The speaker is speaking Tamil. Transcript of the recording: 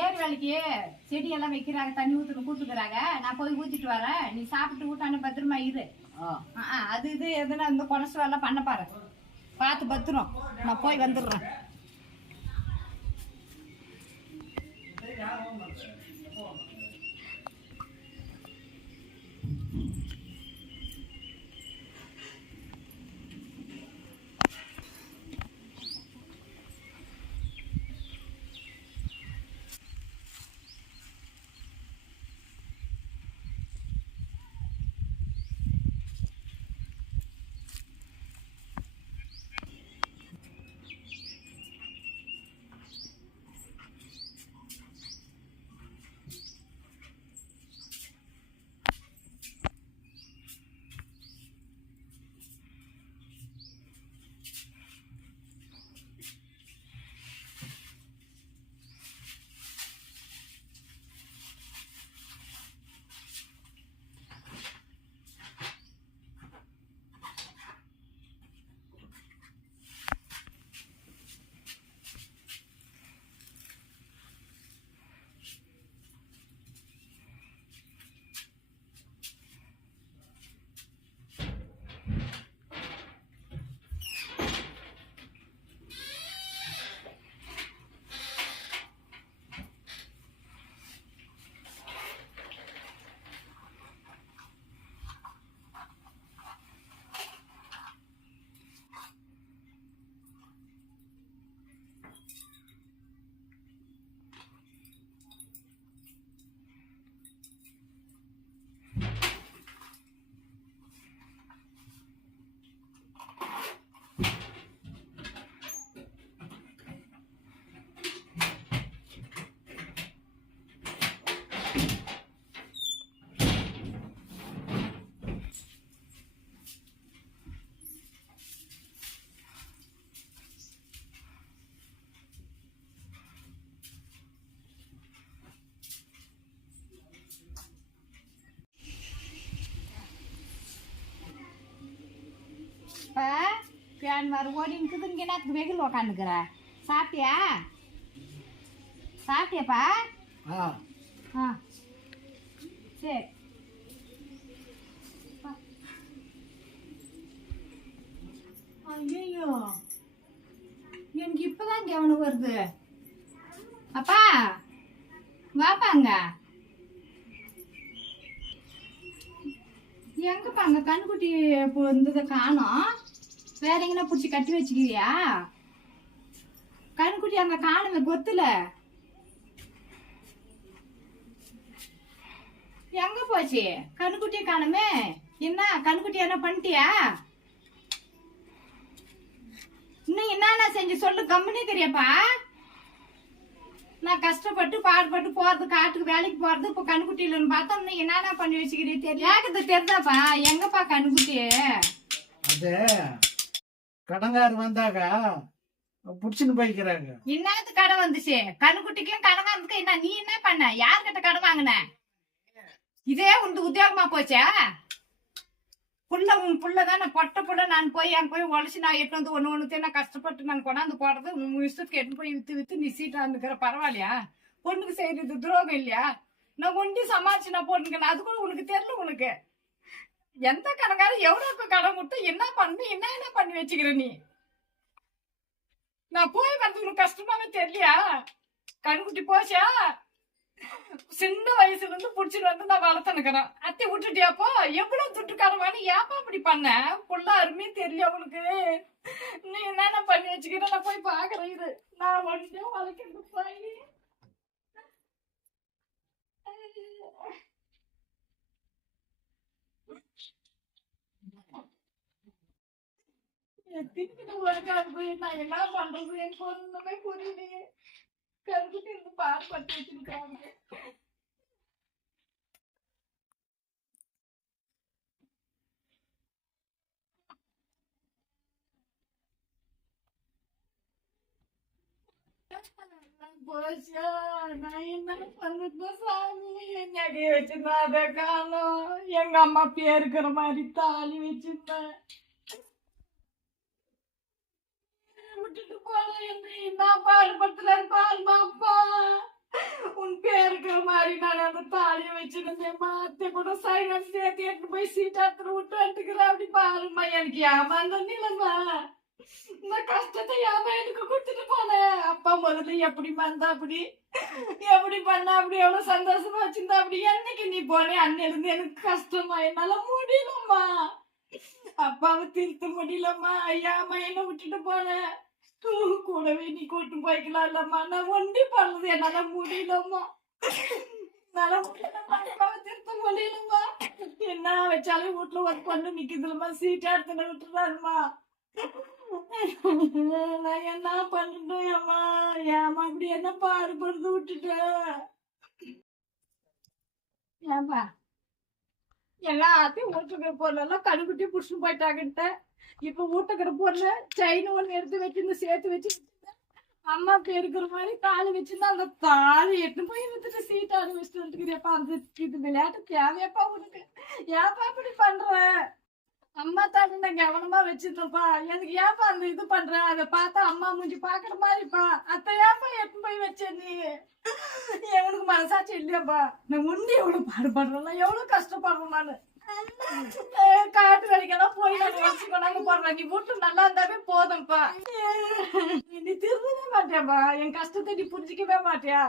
ஏர் வேலைக்கு செடியெல்லாம் வைக்கிறாங்க, தண்ணி ஊற்றுன்னு கூட்டுக்கிறாங்க. நான் போய் ஊற்றிட்டு வரேன், நீ சாப்பிட்டு ஊட்டானு பத்திரமா இரு. அது இது எதுனா இந்த கொலஸ்ட்ரால்லாம் பண்ண பாரு, பார்த்து பத்திரம். நான் போய் வந்துடுறேன். இப்போ ஃபேன் வர ஓடின்னு இங்கே நேரத்துக்கு வெயில் உக்காந்துக்கிற. சாப்பிட்டியா? சாப்பிட்டியாப்பா? ஆ சரி. ஐயோ, எனக்கு இப்போதான் கவனம் வருது. அப்பா வாப்பாங்க. எங்கப்பா அங்கே கண்ணுக்குட்டி இப்போ இருந்ததை காணோம். வேற எங்கன்னா பிடிச்சி கட்டி வச்சுக்கிறியா? கண்ணுக்குட்டி அங்கே காணுமே, கொத்துல எங்க போச்சு? கண்ணுக்குட்டியை காணுமே. என்ன கண்ணுக்குட்டி என்ன பண்ணிட்டியா? இன்னும் என்னென்ன செஞ்சு சொல்லு, கம்முனே தெரியாப்பா. நான் கஷ்டப்பட்டு பாடுபட்டு போறது, காட்டுக்கு வேலைக்கு போறது, இப்போ கண்ணுக்குட்டி இல்லைன்னு பார்த்தா இன்னும் என்னென்ன பண்ணி வச்சுக்கிறீ தெரியல. ஏக்குது தெரிதாப்பா? எங்கப்பா கண்ணுக்குட்டி? அது கடங்காரு வந்தாங்க புடிச்சுன்னு போய்க்கிறாங்க. என்னத்து கடை வந்துச்சு? கண்ணுக்குட்டிக்கும் கடங்காரத்துக்கும் என்ன? நீ என்ன பண்ண? யாருக்கிட்ட கடை வாங்கின? இதே உனக்கு உத்தியோகமா போச்சா? உன் புள்ளதானே பொட்டை புள்ள. நான் போய் அங்கே போய் உழைச்சி நான் எட்டு வந்து ஒன்று நான் கஷ்டப்பட்டு நான் கொண்டாந்து போடுறது உன் இஷ்டத்துக்கு எட்டு போய் விற்று நீ சீட்டாக இருந்துக்கிற. பரவாயில்லையா? பொண்ணுக்கு செய்யறது துரோகம் இல்லையா? நான் ஒண்டி சமாளிச்சு நான் போட்டுக்கிறேன். அது கூட உனக்கு தெரியல. உனக்கு எந்த கணக்காரும் எவ்வளோக்கு கடன் கொடுத்து என்ன பண்ணு, என்ன பண்ணி வச்சுக்கிற நீ? நான் போய் வரது உனக்கு கஷ்டமாவே தெரியலையா? கண்ணுக்குட்டி போச்சா? சின்ன வயசுல இருந்து புடிச்சிட்டு வந்து நான் வளர்த்தனுக்கிறேன். அத்தை விட்டுட்டியாப்போ? எவ்வளவு துட்டுக்காரமான ஏப்பா அப்படி பண்ண? புள்ள அருமையே தெரியல உனக்கு. நீ என்னென்ன பண்ணி வச்சுக்கிற? நான் போய் பாக்குறேன். இது நான் ஒன்றே வளர்க்கிறது போய் தின்னுட்டு உலகாது. நான் என்ன பண்றது? எனக்கு ஒண்ணுமே புரியலையே. கருக்குட்டி இருந்து பால் பட்டு வச்சிருக்காங்க. போச்சா? நான் என்ன பண்ணுறது சாமி? நகைய வச்சிருந்தா அதை காணும். எங்க அம்மா பேருக்கிற மாதிரி தாலி வச்சிருந்தேன். விட்டுட்டு போன என்ன பாடுபடுத்துறாரு பாருமா அப்பா. வச்சிருந்தேம்மா அத்தை கூட சாயங்காலம் சேர்த்து எடுத்து போய் சீட்டாத்துல விட்டு வந்துக்கிறேன் அப்படி பாருமா எனக்கு ஏமாந்தது இல்லம்மா இந்த கஷ்டத்தை ஏமா எனக்கு கொடுத்துட்டு போனேன் அப்பா முதல்ல எப்படி வந்தா அப்படி எப்படி பண்ணா அப்படி எவ்வளவு சந்தோஷமா வச்சிருந்தா அப்படி என்னைக்கு நீ போனே அன்னிலிருந்து எனக்கு கஷ்டமா என்னால முடியலம்மா அப்பாவை திருத்த முடியலம்மா ஐயாமா என்ன விட்டுட்டு போனேன் கூடவே நீ கூட்டு போய்க்கலாம் இல்லம்மா நான் ஒண்டி பண்ணது என்னால முடியலம்மா என்னால முடியலம்மா அப்பாவை திருத்த முடியலம்மா என்ன வச்சாலும் வீட்டுல ஒரு பொண்ணு நிக்குதுலம்மா சீட்டா எடுத்துன்னு விட்டுறாருமா நான் என்ன பண்ணிட்டேன் அம்மா ஏமா அப்படி என்ன பாடுபடுத்து விட்டுட்டேன் ஏமா எல்லாத்தையும் வீட்டுக்கிற பொருளெல்லாம் கடுகுட்டி புடிச்சுன்னு போயிட்டாங்கன்ட்ட இப்ப வீட்டுக்கிற பொருள் செயின் ஒண்ணு எடுத்து வச்சிருந்து சேர்த்து வச்சு அம்மா இருக்கிற மாதிரி தாலி வச்சிருந்தா அந்த தாலி எட்டு போய் வித்துட்டு சீட்டாடு வச்சுட்டு வந்துருக்குறியப்பா அந்த இது விளையாட்டு தேவையப்பா உனக்கு ஏப்பா இப்படி பண்ற அம்மா தாண்டி நான் கவனமா வச்சிருந்தப்பா எனக்கு ஏப்பா அந்த இது பண்ற அதை பார்த்தா அம்மா மூஞ்சி பாக்குற மாதிரிப்பா அத்தை ஏப்பா எப்ப போய் வச்ச நீ எவனுக்கு மனசாட்சி இல்லையாப்பா நான் உண்டி எவ்வளவு பாடுபடுறேன் எவ்வளவு கஷ்டப்படுறேன் நானு காட்டு வேலைக்கெல்லாம் போய் நான் வச்சு கொண்டாங்க போடுறேன் நீ வீட்டு நல்லா இருந்தாவே போதும்ப்பா நீ திருந்தவே மாட்டியாப்பா என் கஷ்டத்தை நீ புரிஞ்சிக்கவே மாட்டியா